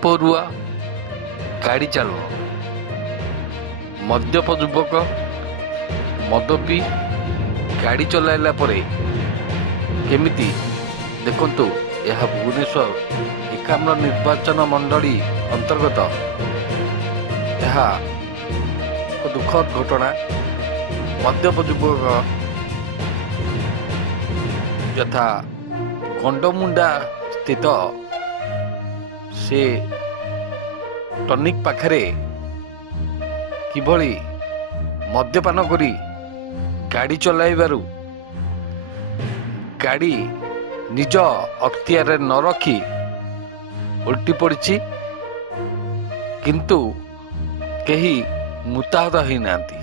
ବେପରୁଆ ଗାଡ଼ି ଚାଳନ। ମଦ୍ୟପ ଯୁବକ ମଦ ପିଇ ଗାଡ଼ି ଚଲାଇଲା ପରେ କେମିତି ଦେଖନ୍ତୁ, ଏହା ଭୁବନେଶ୍ୱର 51 ନିର୍ବାଚନ ମଣ୍ଡଳୀ ଅନ୍ତର୍ଗତ ଏହା ଏକ ଦୁଃଖଦ ଘଟଣା। ମଦ୍ୟପ ଯୁବକ ଯଥା ଗଣ୍ଡମୁଣ୍ଡା ସ୍ଥିତ ସେ ଟନିକ ପାଖରେ କିଭଳି ମଦ୍ୟପାନ କରି ଗାଡ଼ି ଚଲାଇବାରୁ ଗାଡ଼ି ନିଜ ଅକ୍ତିଆରରେ ନ ରଖି ଓଲଟି ପଡ଼ିଛି, କିନ୍ତୁ କେହି ମୃତାହତ ହୋଇନାହାନ୍ତି।